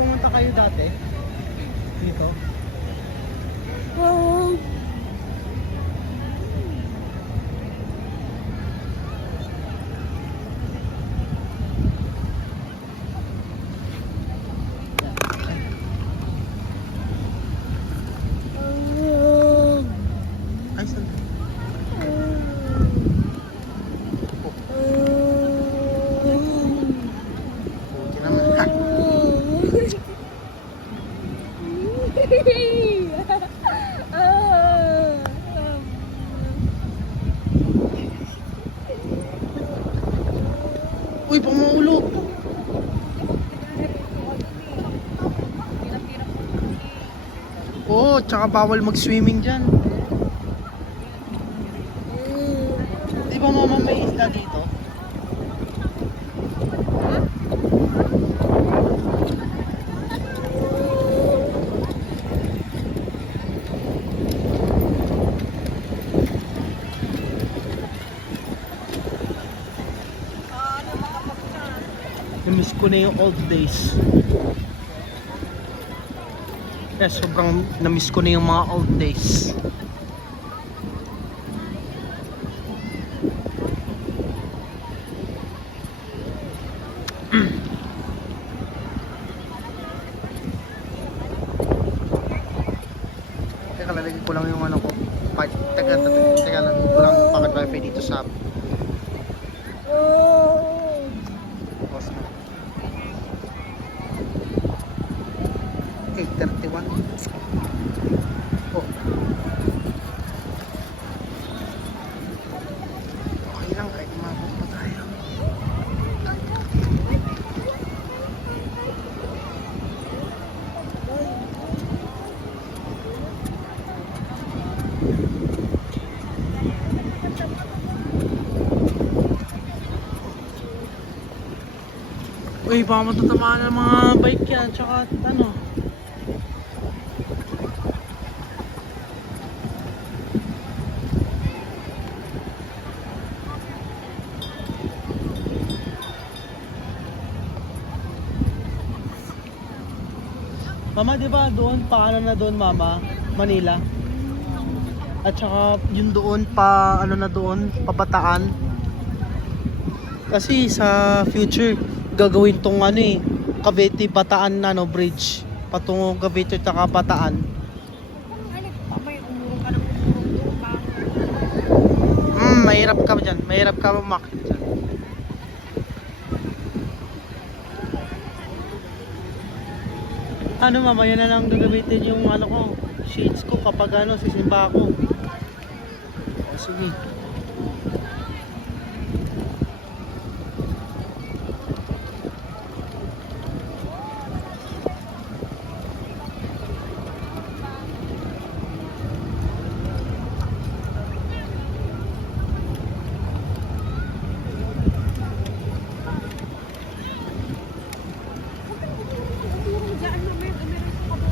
pumunta kayo dati? Dito? Ay, saan? Buti naman. Ha? Uy, pamulog! Oo, tsaka bawal mag-swimming dyan. Di ba mama may isla dito? Namiss ko na yung old days. Sobrang namiss ko na yung mga old days. Teka, lalagyan ko lang yung ano ko. Teka, lalagyan ko lang yung pocket wifi dito sa pause na. 8:31. Oh. Okay lang, kahit umabot pa tayo. Uy, baka matatamaan ng mga bike yan, tsaka ano. Mama, di ba doon, paano na doon mama? Manila? At saka yung doon pa, ano na doon, papataan. Kasi sa future, gagawin tong ano eh, Cavite Bataan na no, bridge. Patungo Cavite at Bataan. Mahirap ka dyan. Mahirap ka umakit dyan. Ano mama, yun na lang gagamitin yung ano ko, shades ko kapag ano, sisimba ako. O sige.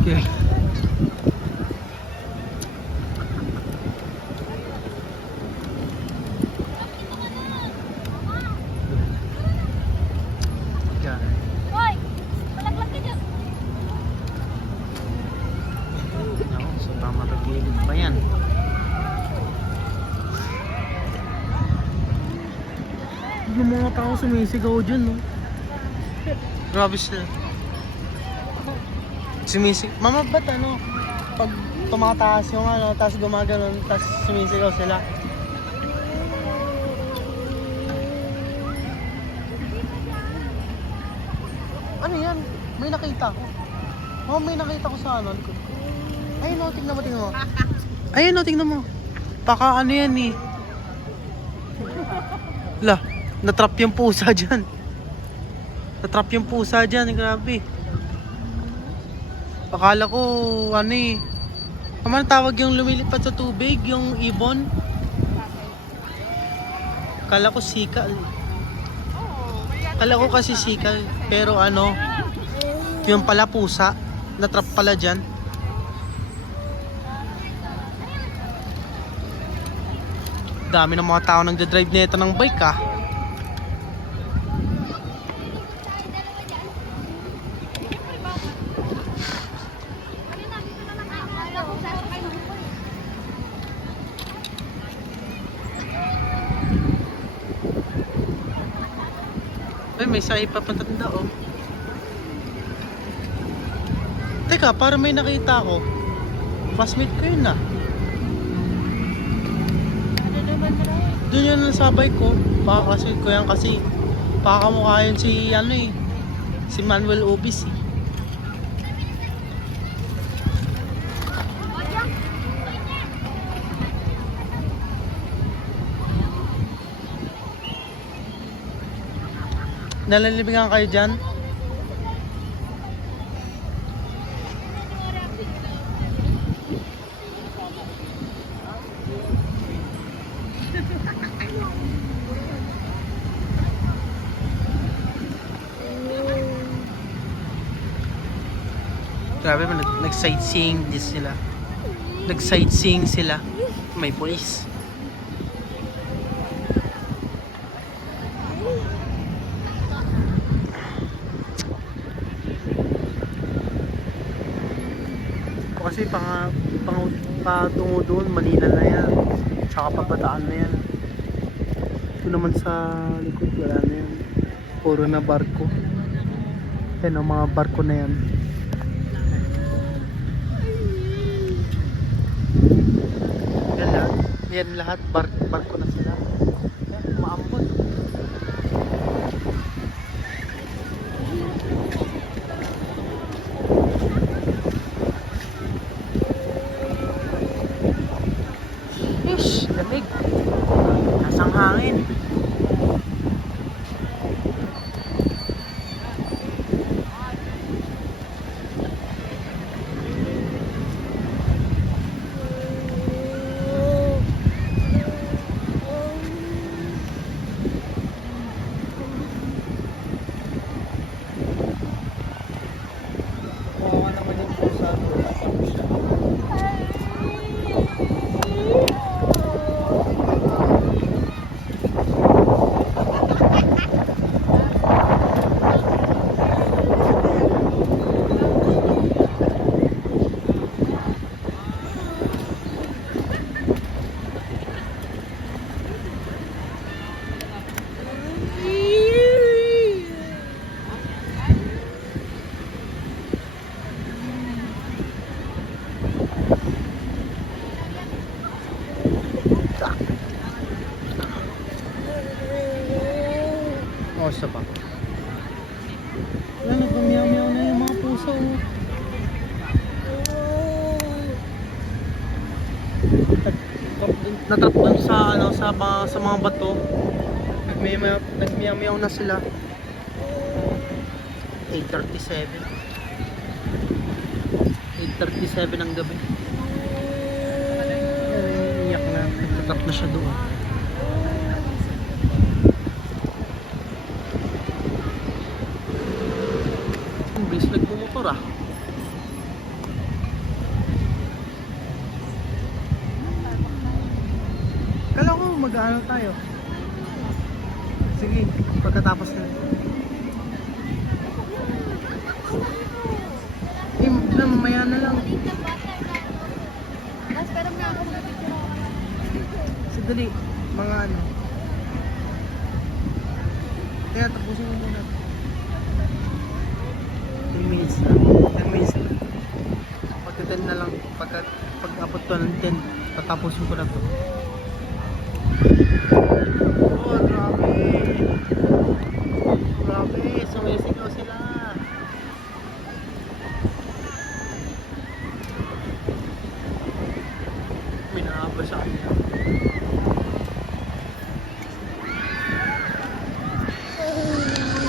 Okay. Hoy! Malaglag ka dyan! Sobrang matagilid pa yan. Yung mga tao sumisigaw dyan, no? Grabe sila. Mama, ba't ano? Pag tumataas yung ano, tapos gumaganon, tapos sumisigaw sila. Ano yan? May nakita ko. Oh, may nakita ko sa ano. Ayun o, tingnan mo, tingnan mo. Ayun o, tingnan mo. Baka ano yan eh. Lah, natrap yung pusa dyan. Natrap yung pusa dyan, grabe. Akala ko, ano eh. Kaman tawag yung lumilipad sa tubig, yung ibon. Akala ko sikal. Akala ko kasi sikal. Pero ano, yung pala pusa. Natrap pala dyan. Dami ng mga tao nang drive nito ng bike ah. Ay, may sahi pa patanda oh. Teka, para may nakita ako. Classmate ko yun ah. Ano naman na rin? Doon yun ang sabay ko. Baka kasi, kuya kasi. Baka kamukha yun si ano eh. Si Manuel Obis eh. Nalalibingan kayo dyan? Grabe man, nag-sightseeing din sila. Nag-sightseeing sila. May police. Kasi patungo doon, Manila na yan. Tsaka pabataan na yan. Ito naman sa likod, wala na yan. Puro na barko. Yan ang mga barko na yan. Yan lahat, barko na sila. Yan, maambot. Ish, lamig. Nasang hangin. Kawawa naman yung pusa. Tapos siya. Oh, isa pa. Wala, nagpamiyaw-miyaw na yung mga puso. Natatpan sa ano sa mga bato. Nagmiyaw-miyaw na sila. 8:37. 8:37 ng gabi. Iyak na, nagtatap na siya doon. Ang bilis nagmumotor ah. Kala ko mag-ano tayo. Sige, pagkatapos na. Eh, mamaya na lang. Pero na ako mag-picture. Sadali, mga ano. Kaya tapusin mo muna. 10 minutes na. 10 minutes na. Pagka 10 na lang. Pag abot ko ng 10, tatapusin ko na to.